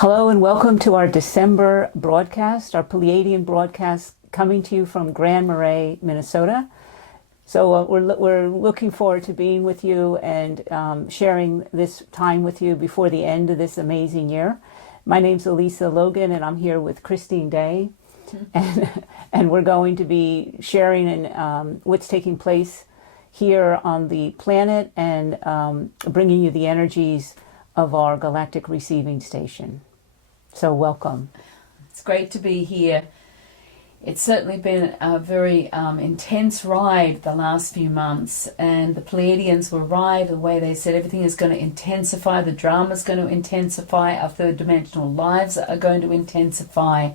Hello and welcome to our December broadcast, our Pleiadian broadcast coming to you from Grand Marais, Minnesota. So we're looking forward to being with you and sharing this time with you before the end of this amazing year. My name's Elisa Logan and I'm here with Christine Day, and we're going to be sharing what's taking place here on the planet and bringing you the energies of our galactic receiving station. So welcome. It's great to be here. It's certainly been a very intense ride the last few months, and the Pleiadians were right the way they said everything is going to intensify, the drama is going to intensify, our third dimensional lives are going to intensify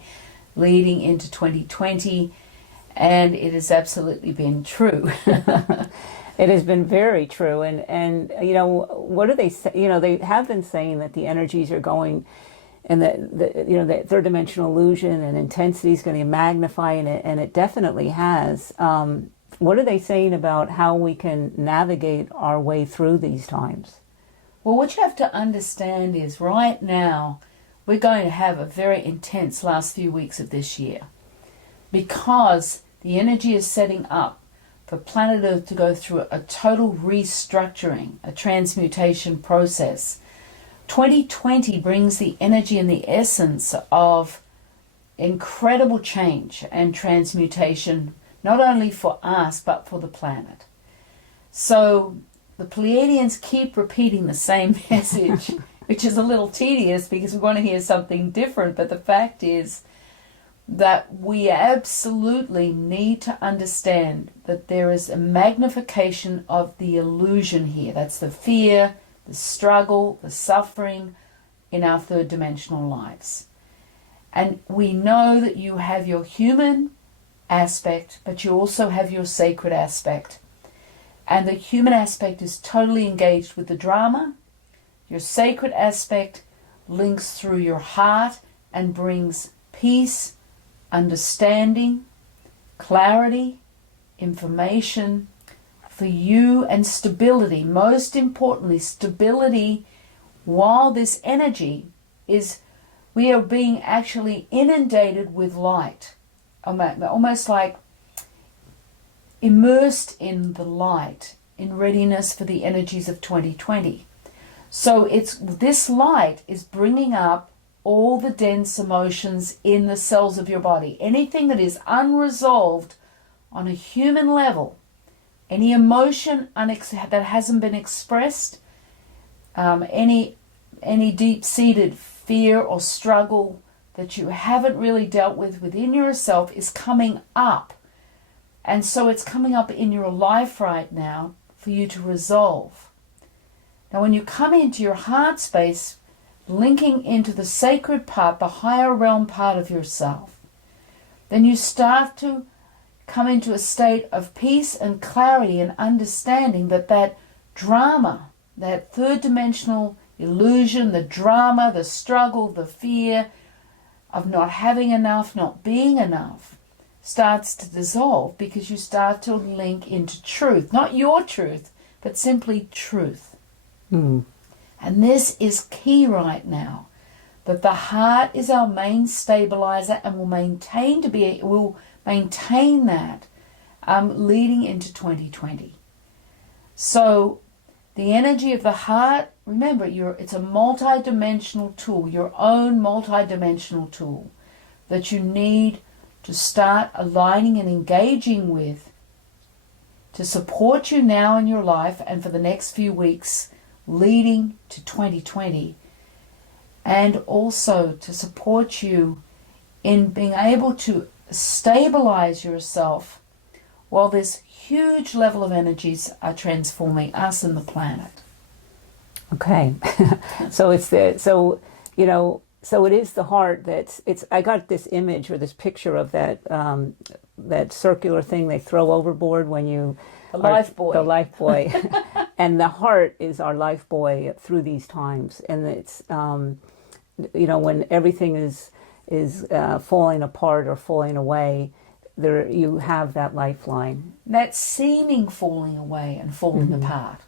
leading into 2020, and it has absolutely been true. It has been very true, and you know, what do they say? You know, they have been saying that the energies are going, and the third dimensional illusion and intensity is going to magnify, and it definitely has. What are they saying about how we can navigate our way through these times? Well, what you have to understand is right now we're going to have a very intense last few weeks of this year, because the energy is setting up for planet Earth to go through a total restructuring, a transmutation process. 2020 brings the energy and the essence of incredible change and transmutation, not only for us, but for the planet. So the Pleiadians keep repeating the same message, which is a little tedious because we want to hear something different, but the fact is that we absolutely need to understand that there is a magnification of the illusion here. That's the fear, the struggle, the suffering in our third dimensional lives. And we know that you have your human aspect, but you also have your sacred aspect. And the human aspect is totally engaged with the drama. Your sacred aspect links through your heart and brings peace, understanding, clarity, information for you, and stability. Most importantly, stability while this energy is, we are being actually inundated with light, almost like immersed in the light, in readiness for the energies of 2020. So this light is bringing up all the dense emotions in the cells of your body. Anything that is unresolved on a human level, any emotion that hasn't been expressed, any deep-seated fear or struggle that you haven't really dealt with within yourself is coming up. And so it's coming up in your life right now for you to resolve. Now when you come into your heart space, linking into the sacred part, the higher realm part of yourself, then you start to come into a state of peace and clarity and understanding that drama, that third dimensional illusion, the drama, the struggle, the fear of not having enough, not being enough, starts to dissolve because you start to link into truth. Not your truth, but simply truth. And this is key right now, that the heart is our main stabilizer and will maintain that leading into 2020. So the energy of the heart, remember, it's a multi-dimensional tool, your own multi-dimensional tool that you need to start aligning and engaging with to support you now in your life and for the next few weeks leading to 2020, and also to support you in being able to stabilize yourself while this huge level of energies are transforming us and the planet. Okay. So it is the heart I got this image or this picture of that circular thing they throw overboard when you the life buoy. The life buoy. And the heart is our life buoy through these times. And it's, when everything is falling apart or falling away, there you have that lifeline. That seeming falling away and falling apart.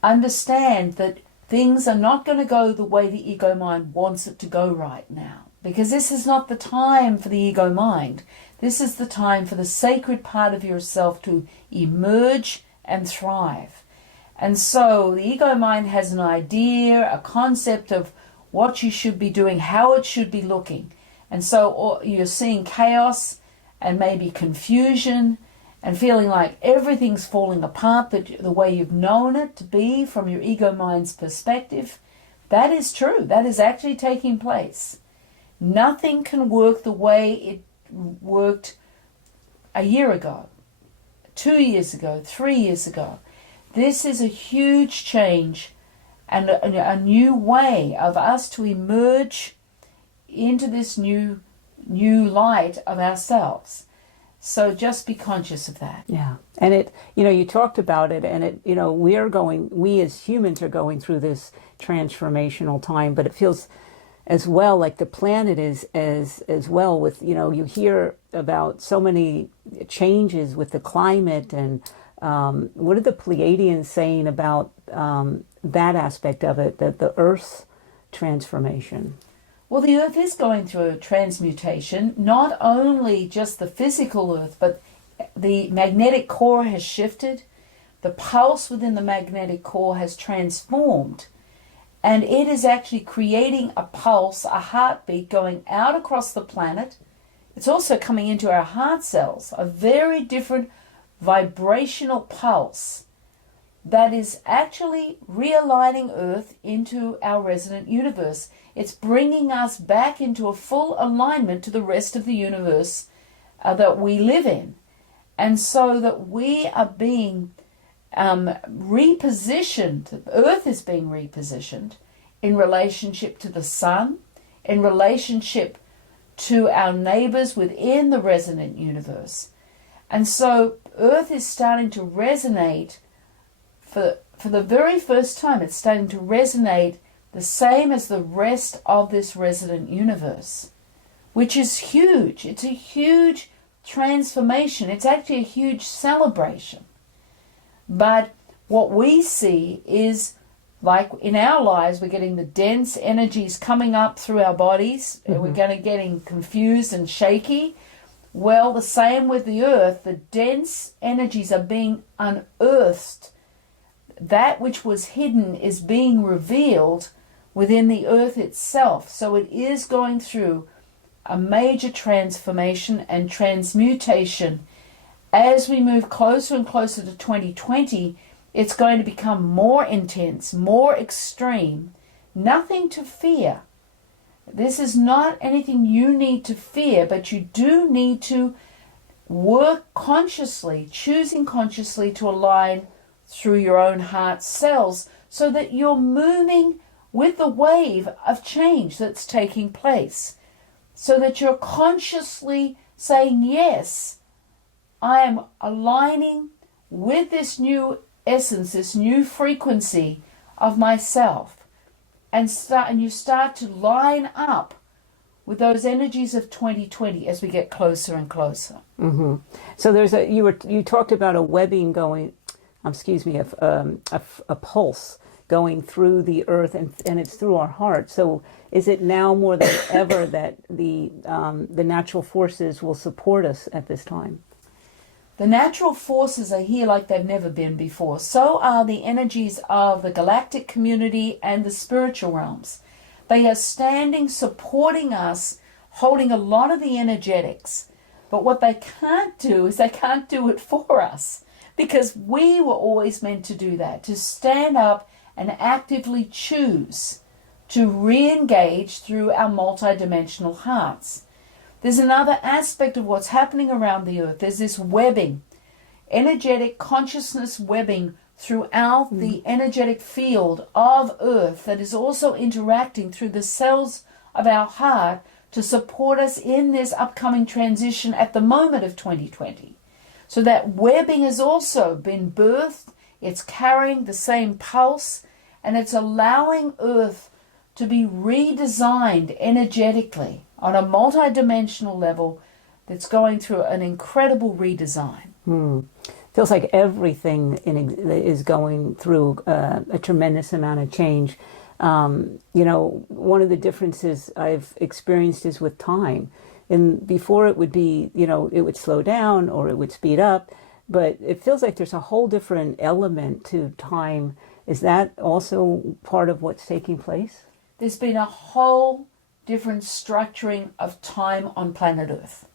Understand that things are not going to go the way the ego mind wants it to go right now. Because this is not the time for the ego mind. This is the time for the sacred part of yourself to emerge and thrive. And so the ego mind has an idea, a concept of what you should be doing, how it should be looking. And so you're seeing chaos and maybe confusion and feeling like everything's falling apart the way you've known it to be from your ego mind's perspective. That is true. That is actually taking place. Nothing can work the way it worked a year ago, 2 years ago, 3 years ago. This is a huge change and a new way of us to emerge into this new light of ourselves. So just be conscious of that. Yeah. And it, you talked about it, and it, we as humans are going through this transformational time, but it feels as well like the planet is as well with, you hear about so many changes with the climate, and what are the Pleiadians saying about that aspect of it, that the Earth's transformation? Well, the Earth is going through a transmutation, not only just the physical Earth, but the magnetic core has shifted. The pulse within the magnetic core has transformed. And it is actually creating a pulse, a heartbeat going out across the planet. It's also coming into our heart cells, a very different vibrational pulse that is actually realigning Earth into our resonant universe. It's bringing us back into a full alignment to the rest of the universe that we live in. And so that we are being repositioned, Earth is being repositioned in relationship to the sun, in relationship to our neighbors within the resonant universe. And so Earth is starting to resonate for the very first time. It's starting to resonate the same as the rest of this resonant universe, which is huge. It's a huge transformation. It's actually a huge celebration. But what we see is, like in our lives, we're getting the dense energies coming up through our bodies. Mm-hmm. We're getting confused and shaky. Well, the same with the Earth. The dense energies are being unearthed. That which was hidden is being revealed within the Earth itself. So it is going through a major transformation and transmutation. As we move closer and closer to 2020, it's going to become more intense, more extreme. Nothing to fear. This is not anything you need to fear, but you do need to work consciously, choosing consciously to align through your own heart cells so that you're moving with the wave of change that's taking place. So that you're consciously saying, yes, I am aligning with this new essence, this new frequency of myself. And you start to line up with those energies of 2020 as we get closer and closer. Mm-hmm. So you talked about a webbing going, a pulse going through the Earth, and it's through our heart. So is it now more than ever that the natural forces will support us at this time? The natural forces are here like they've never been before. So are the energies of the galactic community and the spiritual realms. They are standing, supporting us, holding a lot of the energetics. But what they can't do is they can't do it for us, because we were always meant to do that, to stand up and actively choose to re-engage through our multidimensional hearts. There's another aspect of what's happening around the Earth. There's this webbing, energetic consciousness webbing throughout the energetic field of Earth that is also interacting through the cells of our heart to support us in this upcoming transition at the moment of 2020. So that webbing has also been birthed. It's carrying the same pulse, and it's allowing Earth to be redesigned energetically on a multidimensional level that's going through an incredible redesign. feels like everything is going through a tremendous amount of change. One of the differences I've experienced is with time. And before it would be, it would slow down or it would speed up, but it feels like there's a whole different element to time. Is that also part of what's taking place? There's been a whole different structuring of time on planet Earth.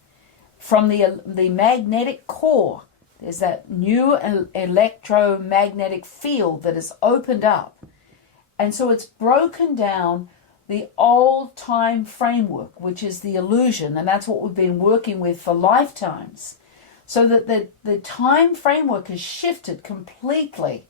From the magnetic core, there's that new electromagnetic field that has opened up. And so it's broken down the old time framework, which is the illusion, and that's what we've been working with for lifetimes. So that the time framework has shifted completely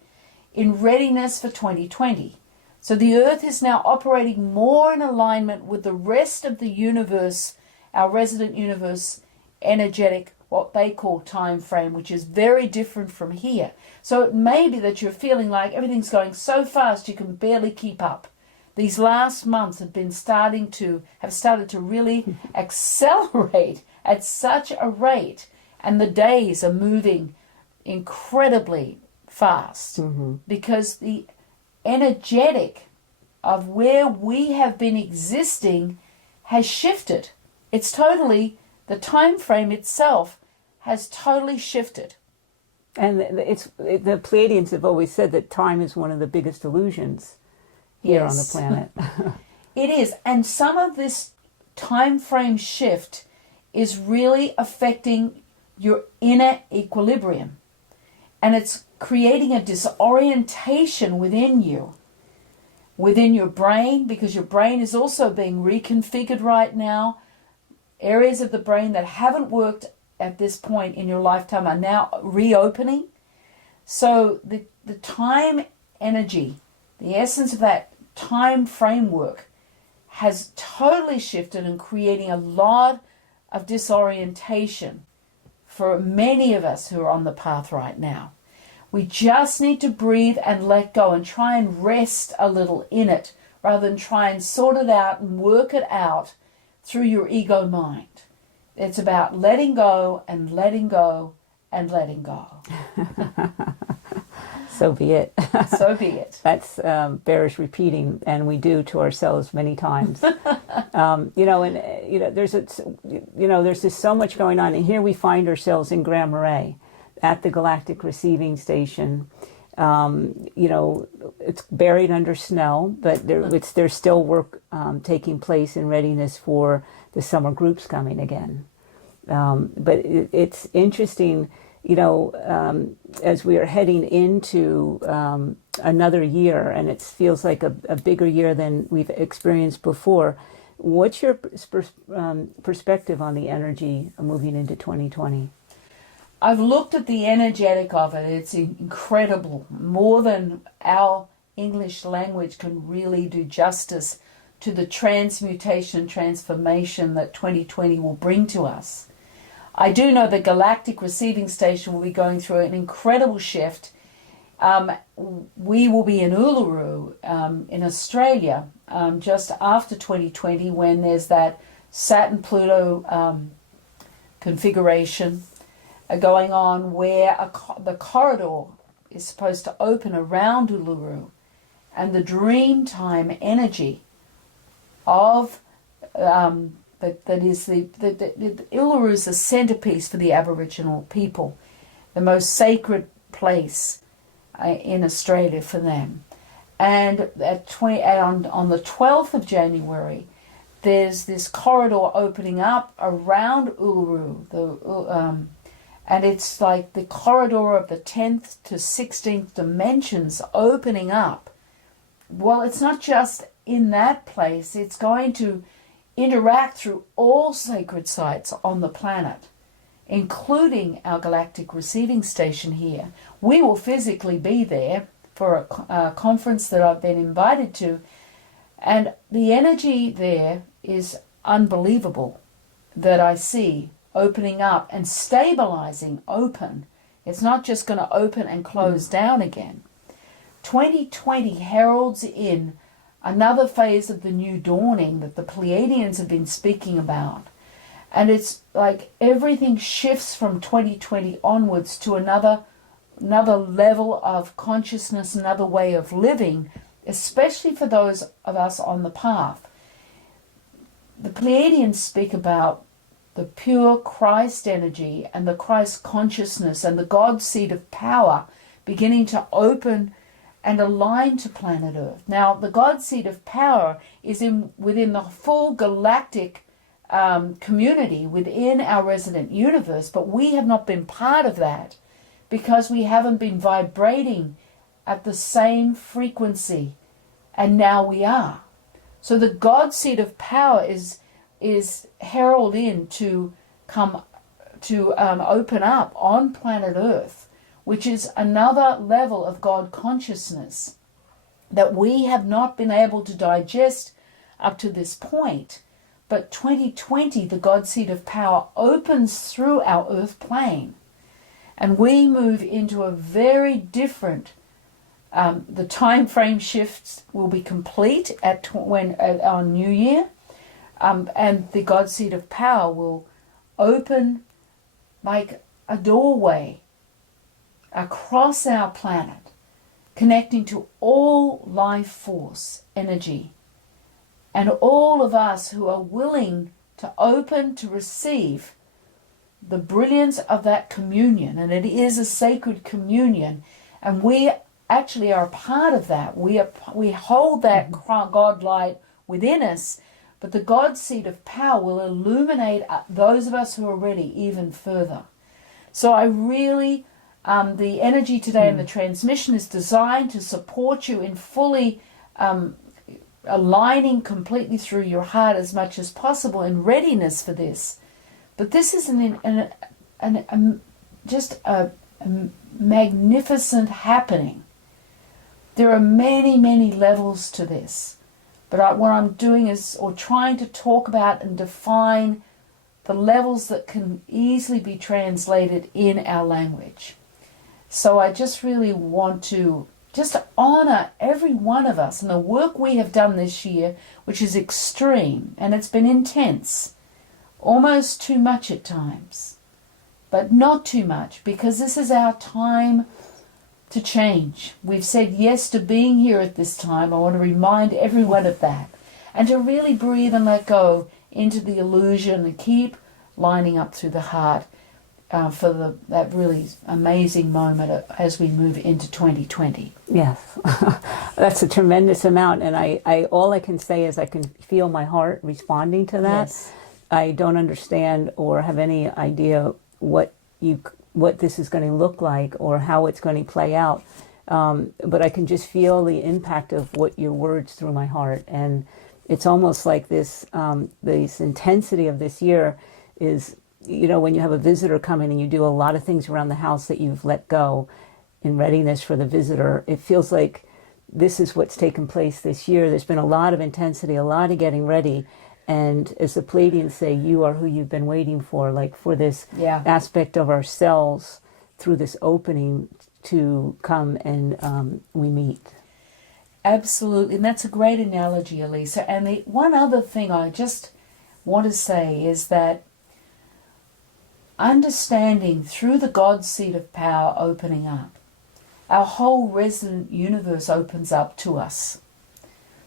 in readiness for 2020. So the Earth is now operating more in alignment with the rest of the universe, our resident universe, energetic, what they call time frame, which is very different from here. So it may be that you're feeling like everything's going so fast you can barely keep up. These last months have started to really accelerate at such a rate, and the days are moving incredibly fast because the energetic of where we have been existing has shifted. It's totally, the time frame itself has totally shifted. And the Pleiadians have always said that time is one of the biggest illusions here on the planet. It is. And some of this time frame shift is really affecting your inner equilibrium. And it's creating a disorientation within you, within your brain, because your brain is also being reconfigured right now. Areas of the brain that haven't worked at this point in your lifetime are now reopening. So the time energy, the essence of that time framework has totally shifted and creating a lot of disorientation for many of us who are on the path right now. We just need to breathe and let go and try and rest a little in it rather than try and sort it out and work it out through your ego mind. It's about letting go and letting go and letting go. So be it. So be it. That's bearish repeating, and we do to ourselves many times. There's just so much going on, and here we find ourselves in Grand Marais at the Galactic Receiving Station. It's buried under snow, but there's still work taking place in readiness for the summer groups coming again. But it's interesting, as we are heading into another year, and it feels like a bigger year than we've experienced before. What's your perspective on the energy moving into 2020? I've looked at the energetic of it. It's incredible, more than our English language can really do justice to the transmutation, transformation that 2020 will bring to us. I do know the Galactic Receiving Station will be going through an incredible shift. We will be in Uluru in Australia just after 2020 when there's that Saturn-Pluto configuration going on where the corridor is supposed to open around Uluru, and the dream time energy of that is the Uluru is the centerpiece for the Aboriginal people, the most sacred place in Australia for them. And on the 12th of January, there's this corridor opening up around Uluru, and it's like the corridor of the 10th to 16th dimensions opening up. Well, it's not just in that place, it's going to interact through all sacred sites on the planet, including our Galactic Receiving Station here. We will physically be there for a conference that I've been invited to, and the energy there is unbelievable that I see opening up and stabilizing open. It's not just going to open and close down again. 2020 heralds in another phase of the new dawning that the Pleiadians have been speaking about. And it's like everything shifts from 2020 onwards to another another level of consciousness, another way of living, especially for those of us on the path. The Pleiadians speak about the pure Christ energy and the Christ consciousness and the God seed of power beginning to open and align to planet Earth. Now, the God seed of power is within the full galactic community within our resident universe, but we have not been part of that because we haven't been vibrating at the same frequency, and now we are. So the God seed of power is heralded in to come to open up on planet Earth, which is another level of God consciousness that we have not been able to digest up to this point. But 2020, the God seed of power opens through our Earth plane, and we move into a very different. The time frame shifts will be complete at our New Year, and the God seed of power will open like a doorway across our planet, connecting to all life force energy, and all of us who are willing to open to receive the brilliance of that communion. And it is a sacred communion, and we actually are a part of that. We hold that God light within us, but the God seed of power will illuminate those of us who are ready even further. So I really, the energy today and the transmission is designed to support you in fully aligning completely through your heart as much as possible in readiness for this. But this is just a magnificent happening. There are many, many levels to this. But what I'm doing is, or trying to talk about and define the levels that can easily be translated in our language. So I just really want to just honor every one of us and the work we have done this year, which is extreme, and it's been intense, almost too much at times, but not too much, because this is our time to change. We've said yes to being here at this time. I want to remind everyone of that, and to really breathe and let go into the illusion and keep lining up through the heart for that really amazing moment as we move into 2020. Yes, that's a tremendous amount, and I all I can say is I can feel my heart responding to that. Yes. I don't understand or have any idea what this is going to look like or how it's going to play out, but I can just feel the impact of what your words through my heart, and it's almost like this intensity of this year is, you know, when you have a visitor coming and you do a lot of things around the house that you've let go in readiness for the visitor, it feels like this is what's taken place this year. There's been a lot of intensity, a lot of getting ready. And as the Pleiadians say, you are who you've been waiting for, like for this aspect of ourselves through this opening to come and we meet. Absolutely. And that's a great analogy, Elisa. And the one other thing I just want to say is that understanding through the God seed of power opening up, our whole resident universe opens up to us.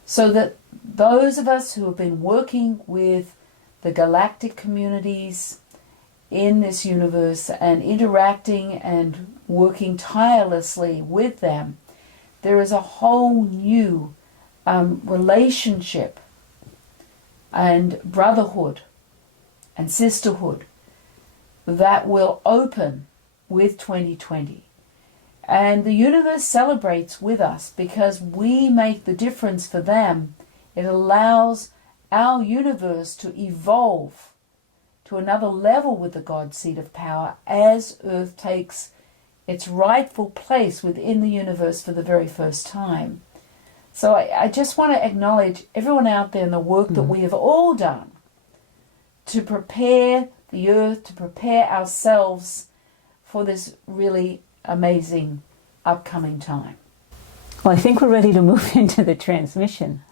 So that those of us who have been working with the galactic communities in this universe and interacting and working tirelessly with them, there is a whole new relationship and brotherhood and sisterhood that will open with 2020. And the universe celebrates with us because we make the difference for them. It allows our universe to evolve to another level with the God seed of power as Earth takes its rightful place within the universe for the very first time. So I just want to acknowledge everyone out there and the work that we have all done to prepare the Earth, to prepare ourselves for this really amazing upcoming time. Well, I think we're ready to move into the transmission.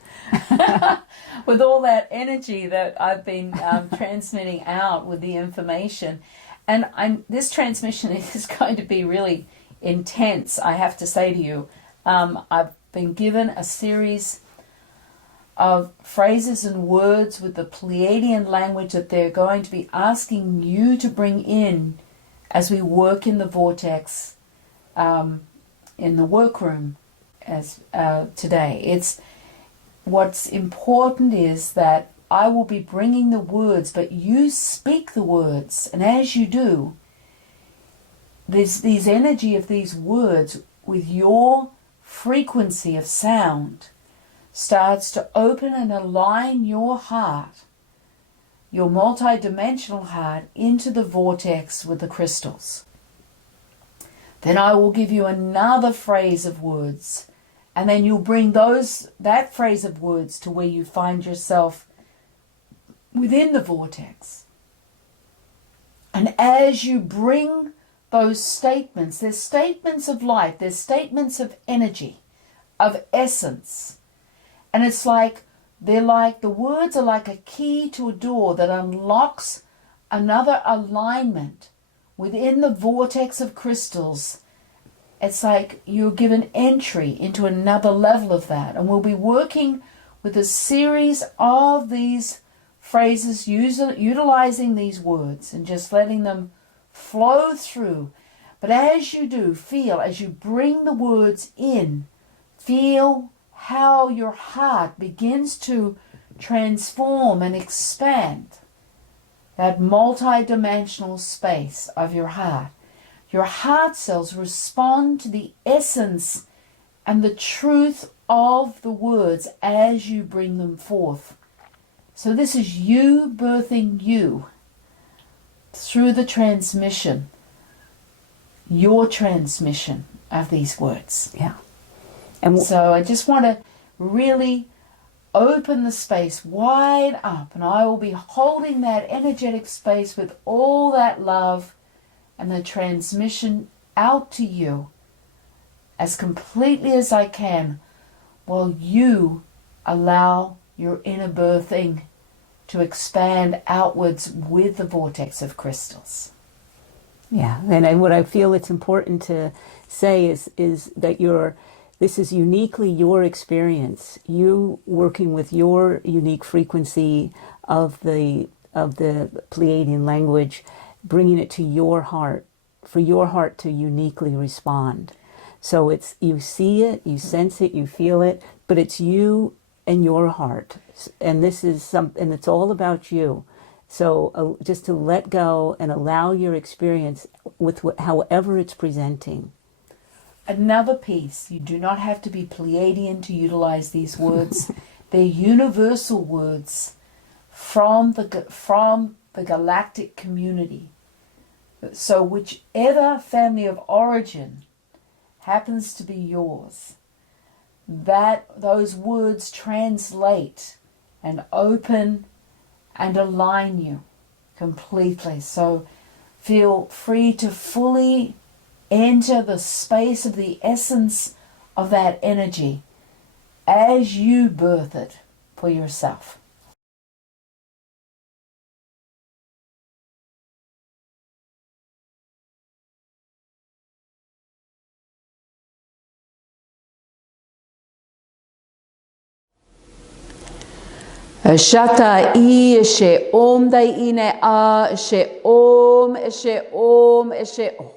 With all that energy that I've been transmitting out with the information. And this transmission is going to be really intense, I have to say to you. I've been given a series of phrases and words with the Pleiadian language that they're going to be asking you to bring in as we work in the vortex, in the workroom as today. It's what's important is that I will be bringing the words, but you speak the words, and as you do, there's these energy of these words with your frequency of sound starts to open and align your heart, your multi-dimensional heart, into the vortex with the crystals. Then I will give you another phrase of words, and then you'll bring that phrase of words to where you find yourself within the vortex. And as you bring those statements, there's statements of light, there's statements of energy, of essence. And it's like, the words are like a key to a door that unlocks another alignment within the vortex of crystals. It's like you're given entry into another level of that. And we'll be working with a series of these phrases, utilizing these words and just letting them flow through. But as you do, feel, as you bring the words in, feel how your heart begins to transform and expand that multi-dimensional space of your heart. Your heart cells respond to the essence and the truth of the words as you bring them forth. So this is you birthing you through the transmission, your transmission of these words. Yeah. And so I just want to really open the space wide up, and I will be holding that energetic space with all that love and the transmission out to you as completely as I can, while you allow your inner birthing to expand outwards with the vortex of crystals. Yeah, and what I feel it's important to say is that this is uniquely your experience. You working with your unique frequency of the Pleiadian language, bringing it to your heart, for your heart to uniquely respond. So it's, you see it, you sense it, you feel it, but it's you and your heart. And this is and it's all about you. So just to let go and allow your experience with however it's presenting. Another piece, you do not have to be Pleiadian to utilize these words. They're universal words from the galactic community. So whichever family of origin happens to be yours, those words translate and open and align you completely. So feel free to fully enter the space of the essence of that energy as you birth it for yourself. Shata I she om dai ine a she om she om she om.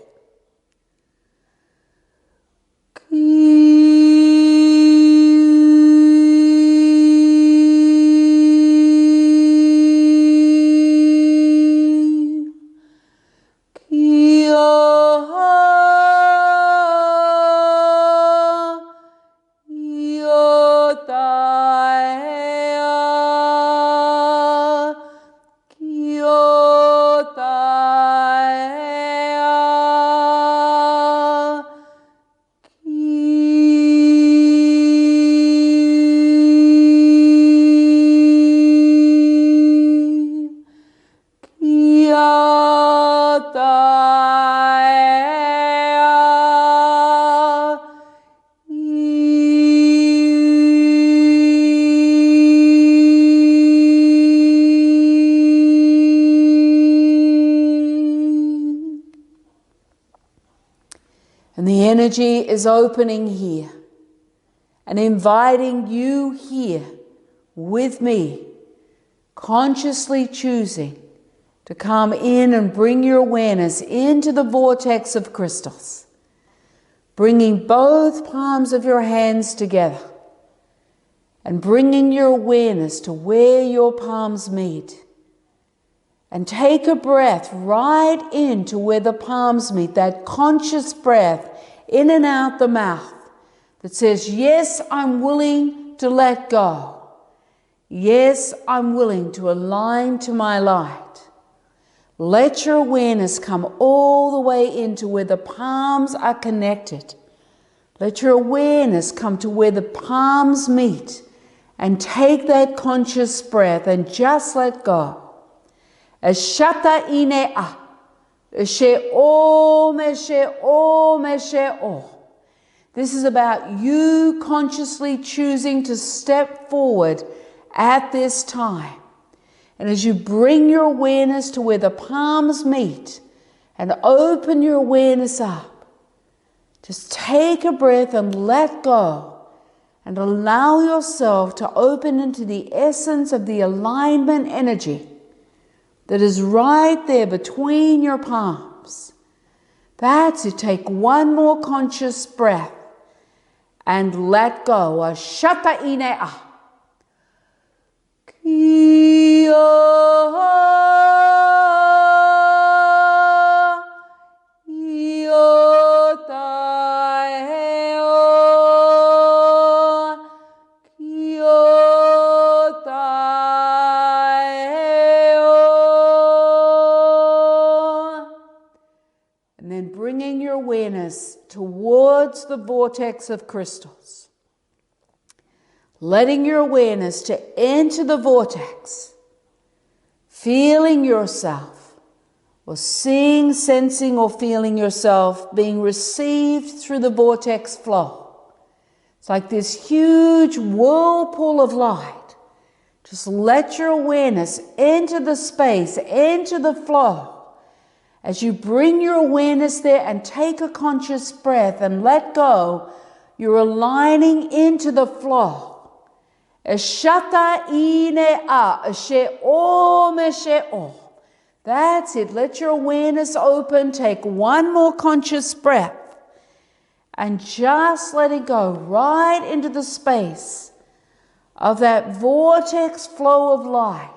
The energy is opening here and inviting you here with me, consciously choosing to come in and bring your awareness into the vortex of crystals, bringing both palms of your hands together and bringing your awareness to where your palms meet. And take a breath right into where the palms meet, that conscious breath in and out the mouth that says, yes, I'm willing to let go. Yes, I'm willing to align to my light. Let your awareness come all the way into where the palms are connected. Let your awareness come to where the palms meet and take that conscious breath and just let go. Ashata ine a. Eshe om, eshe om, eshe om. This is about you consciously choosing to step forward at this time. And as you bring your awareness to where the palms meet and open your awareness up, just take a breath and let go and allow yourself to open into the essence of the alignment energy that is right there between your palms. That's it. Take one more conscious breath and let go. Ashata ine a. And then bringing your awareness towards the vortex of crystals. Letting your awareness to enter the vortex. Feeling yourself, or seeing, sensing, or feeling yourself being received through the vortex flow. It's like this huge whirlpool of light. Just let your awareness enter the space, enter the flow. As you bring your awareness there and take a conscious breath and let go, you're aligning into the flow. Eshata ine a, eshe om, eshe om. That's it. Let your awareness open. Take one more conscious breath and just let it go right into the space of that vortex flow of light.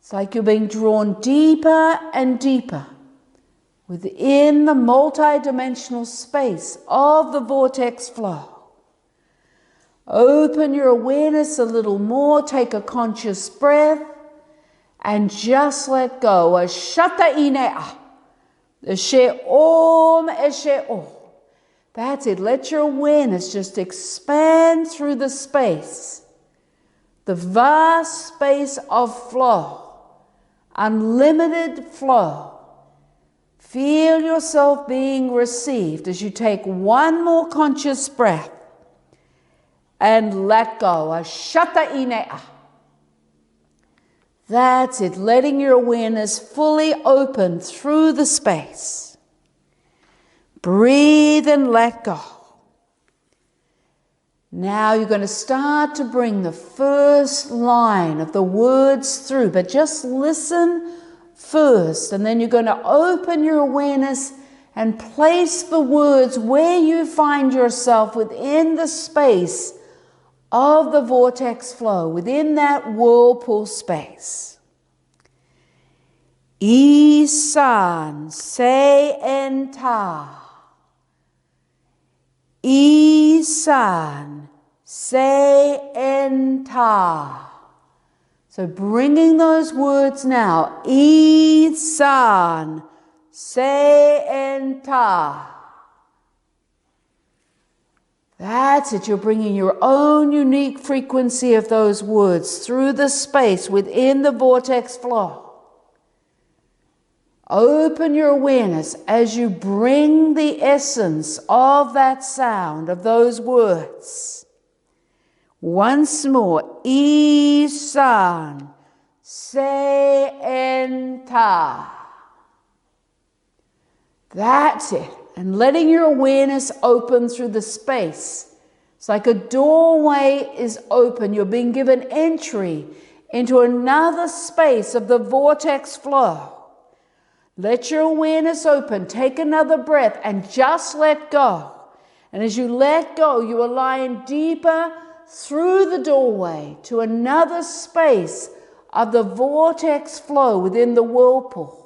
It's like you're being drawn deeper and deeper within the multi-dimensional space of the vortex flow. Open your awareness a little more, take a conscious breath, and just let go. Ashata ine a. Eshe om, eshe om. That's it. Let your awareness just expand through the space, the vast space of flow. Unlimited flow. Feel yourself being received as you take one more conscious breath and let go. Ashata ine a. That's it. Letting your awareness fully open through the space. Breathe and let go. Now you're going to start to bring the first line of the words through, but just listen first, and then you're going to open your awareness and place the words where you find yourself within the space of the vortex flow, within that whirlpool space. Isan se enta. Isan se enta. So bringing those words now. Isan se enta. That's it. You're bringing your own unique frequency of those words through the space within the vortex flow. Open your awareness as you bring the essence of that sound, of those words. Once more, Isan se enta. That's it. and letting your awareness open through the space. It's like a doorway is open. You're being given entry into another space of the vortex flow. Let your awareness open. Take another breath and just let go. And as you let go, you align deeper through the doorway to another space of the vortex flow within the whirlpool.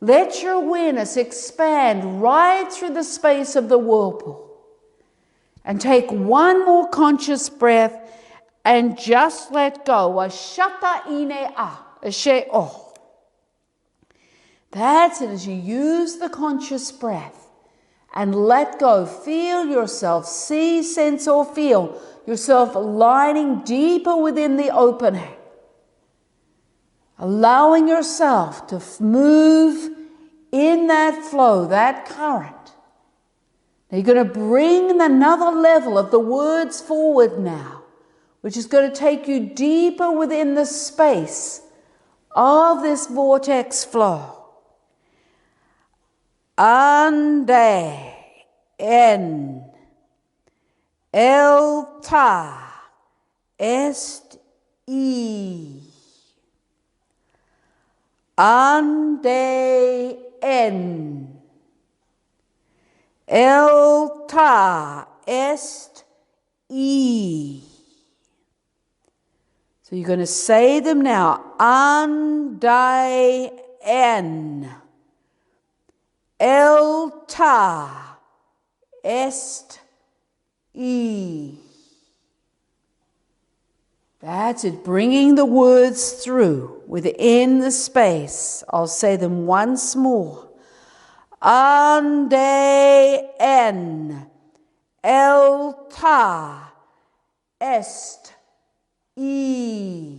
Let your awareness expand right through the space of the whirlpool. And take one more conscious breath and just let go. Ashata ine a, ashe o. That's it. As you use the conscious breath and let go, feel yourself, see, sense, or feel yourself aligning deeper within the opening. Allowing yourself to move in that flow, that current. Now you're going to bring another level of the words forward now, which is going to take you deeper within the space of this vortex flow. Ande en el ta est I. Ande en el ta est I. So you're going to say them now. Ande en el ta est I. That's it, bringing the words through within the space. I'll say them once more. Ande en el ta est I.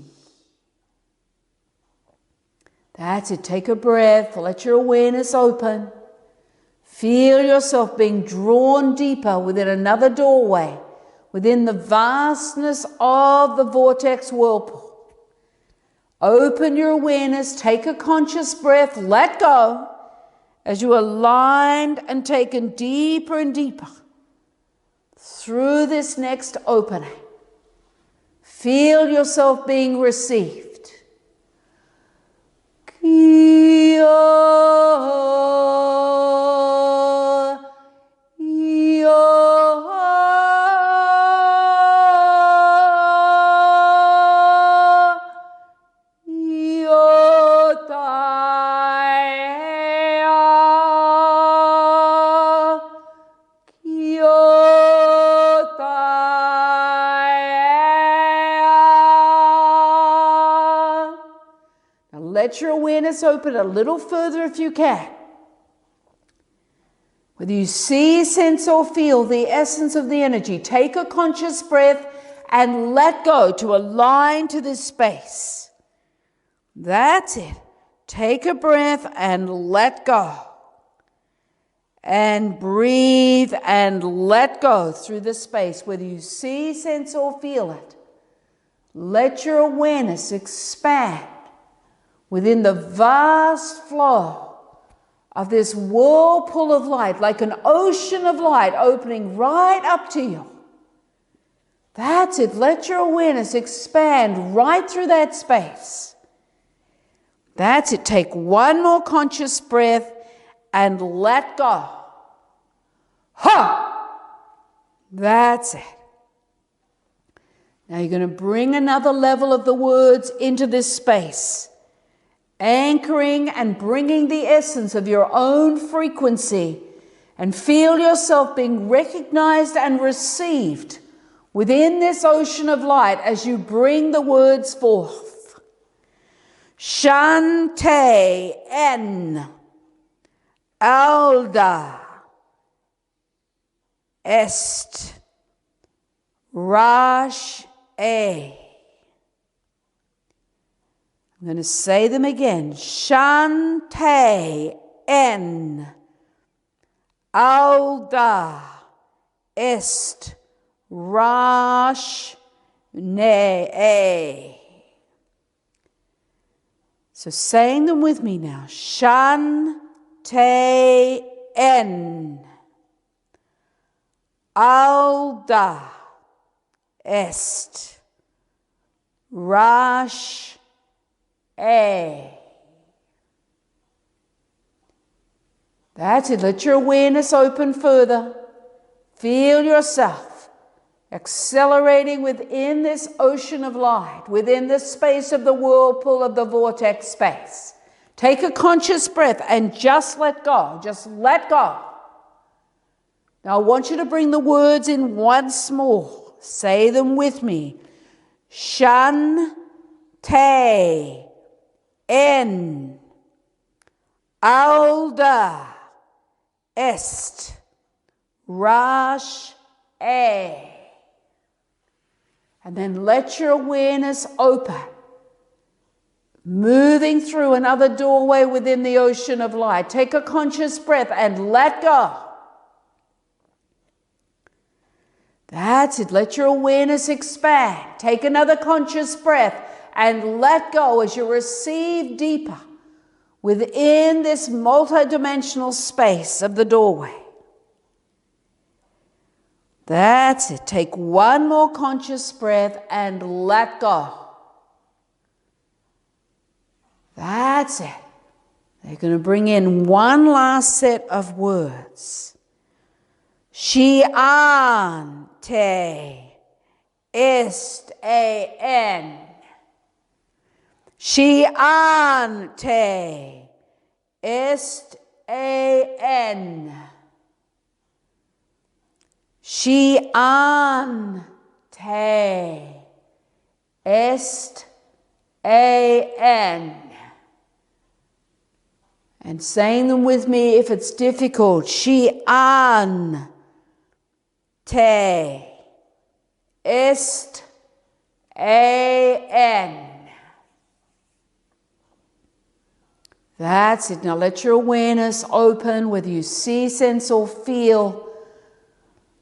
That's it, take a breath, let your awareness open. Feel yourself being drawn deeper within another doorway, within the vastness of the vortex whirlpool. Open your awareness, take a conscious breath, let go as you are aligned and taken deeper and deeper through this next opening. Feel yourself being received. Let your awareness open a little further if you can. Whether you see, sense, or feel the essence of the energy, take a conscious breath and let go to align to this space. That's it. Take a breath and let go. And breathe and let go through the space. Whether you see, sense, or feel it, let your awareness expand within the vast flow of this whirlpool of light, like an ocean of light opening right up to you. That's it. Let your awareness expand right through that space. That's it. Take one more conscious breath and let go. Ha! That's it. Now you're going to bring another level of the words into this space, anchoring and bringing the essence of your own frequency, and feel yourself being recognized and received within this ocean of light as you bring the words forth. Shante en alda est rash e. I'm going to say them again. Shante en alda est rash ne. So saying them with me now. Shante Alda est. Rash A. That's it. Let your awareness open further. Feel yourself accelerating within this ocean of light, within the space of the whirlpool of the vortex space. Take a conscious breath and just let go. Just let go. Now I want you to bring the words in once more. Say them with me. Shan Te En Alda Est Rash A. And then let your awareness open, moving through another doorway within the ocean of light. Take a conscious breath and let go. That's it. Let your awareness expand. Take another conscious breath and let go as you receive deeper within this multidimensional space of the doorway. That's it. Take one more conscious breath and let go. That's it. They're going to bring in one last set of words. Shiante est an. Shiante est an. Shiante est an. And saying them with me if it's difficult. Shiante est an. That's it. Now let your awareness open, whether you see, sense, or feel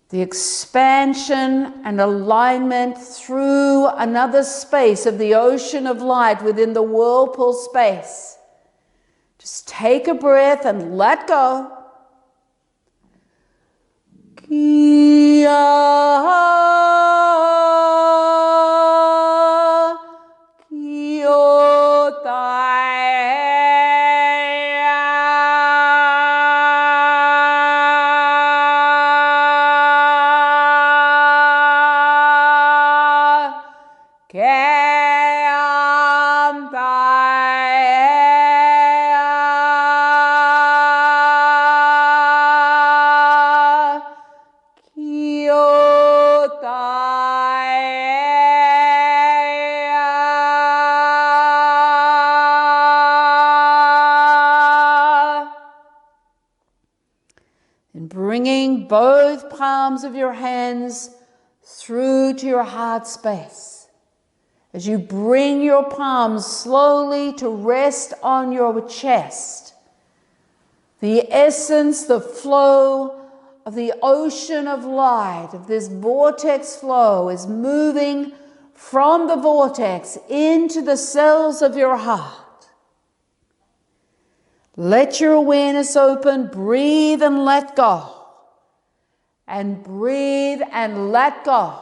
the expansion and alignment through another space of the ocean of light within the whirlpool space. Just take a breath and let go. Bringing both palms of your hands through to your heart space. As you bring your palms slowly to rest on your chest, the essence, the flow of the ocean of light, of this vortex flow, is moving from the vortex into the cells of your heart. Let your awareness open, breathe and let go. And breathe and let go.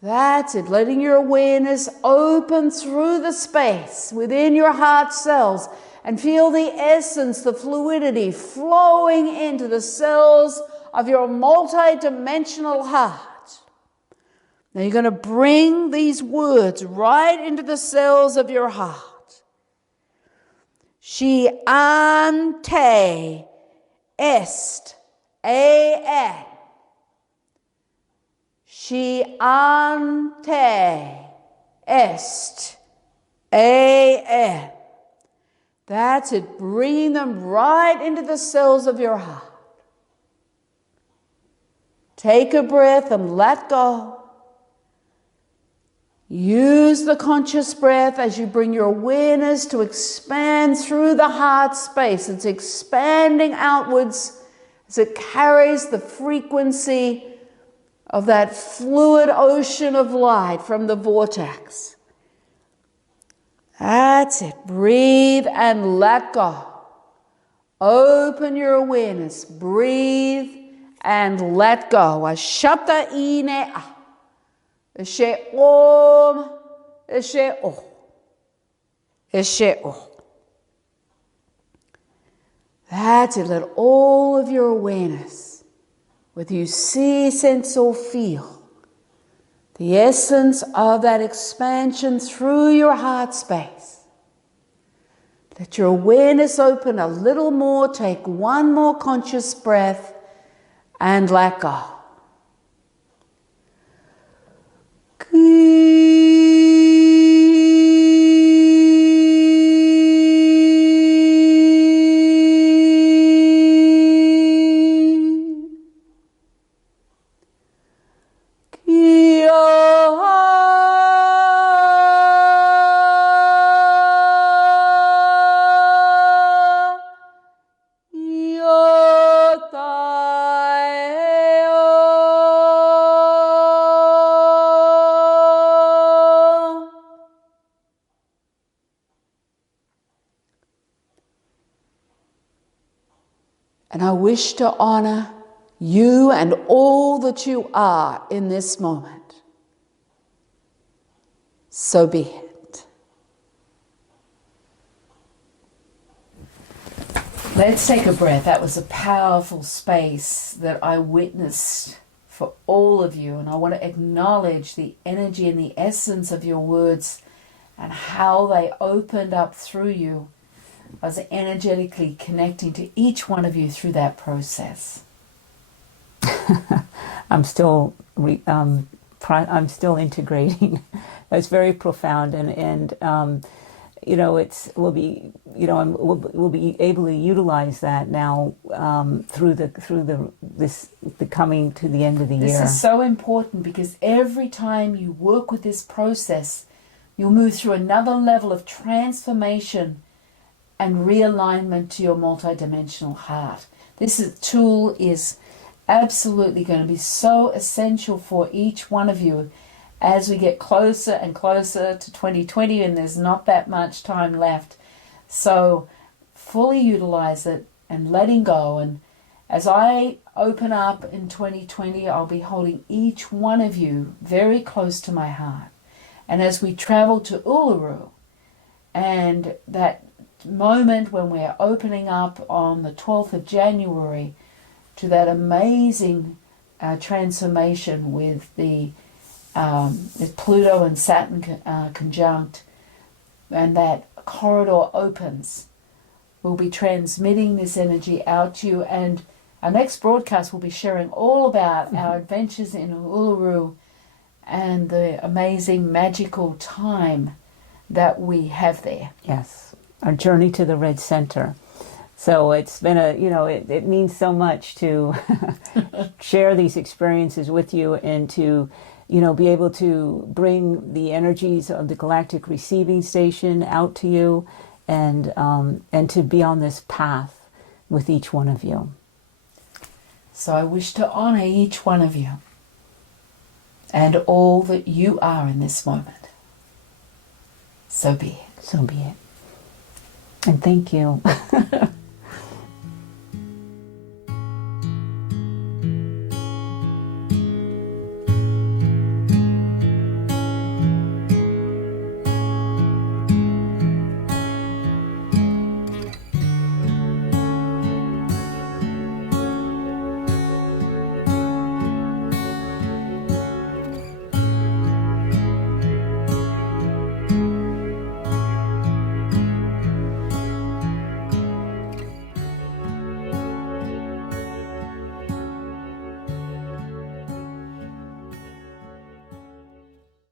That's it, letting your awareness open through the space within your heart cells and feel the essence, the fluidity flowing into the cells of your multi-dimensional heart. Now you're going to bring these words right into the cells of your heart. Shiante est an. Shiante est an. That's it, bringing them right into the cells of your heart. Take a breath and let go. Use the conscious breath as you bring your awareness to expand through the heart space. It's expanding outwards as it carries the frequency of that fluid ocean of light from the vortex. That's it. Breathe and let go. Open your awareness. Breathe and let go. Ashapta ine a. Eshe om. Eshe o. Eshe o. That's it. Let all of your awareness, whether you see, sense, or feel, the essence of that expansion through your heart space. Let your awareness open a little more. Take one more conscious breath and let go. And I wish to honor you and all that you are in this moment. So be it. Let's take a breath. That was a powerful space that I witnessed for all of you. And I want to acknowledge the energy and the essence of your words and how they opened up through you. I was energetically connecting to each one of you through that process. I'm still integrating. It's very profound, and we'll be able to utilize that now through the coming to the end of the year. This is so important because every time you work with this process, you'll move through another level of transformation and realignment to your multidimensional heart. This tool is absolutely going to be so essential for each one of you as we get closer and closer to 2020, and there's not that much time left. So fully utilize it and letting go. And as I open up in 2020, I'll be holding each one of you very close to my heart. And as we travel to Uluru, and that moment when we're opening up on the 12th of January to that amazing transformation with the Pluto and Saturn conjunct, and that corridor opens, we'll be transmitting this energy out to you. And our next broadcast will be sharing all about our adventures in Uluru and the amazing magical time that we have there. Yes. Our journey to the red center. So it's been it means so much to share these experiences with you, and to, be able to bring the energies of the galactic receiving station out to you, and to be on this path with each one of you. So I wish to honor each one of you and all that you are in this moment. So be it. So be it. And thank you.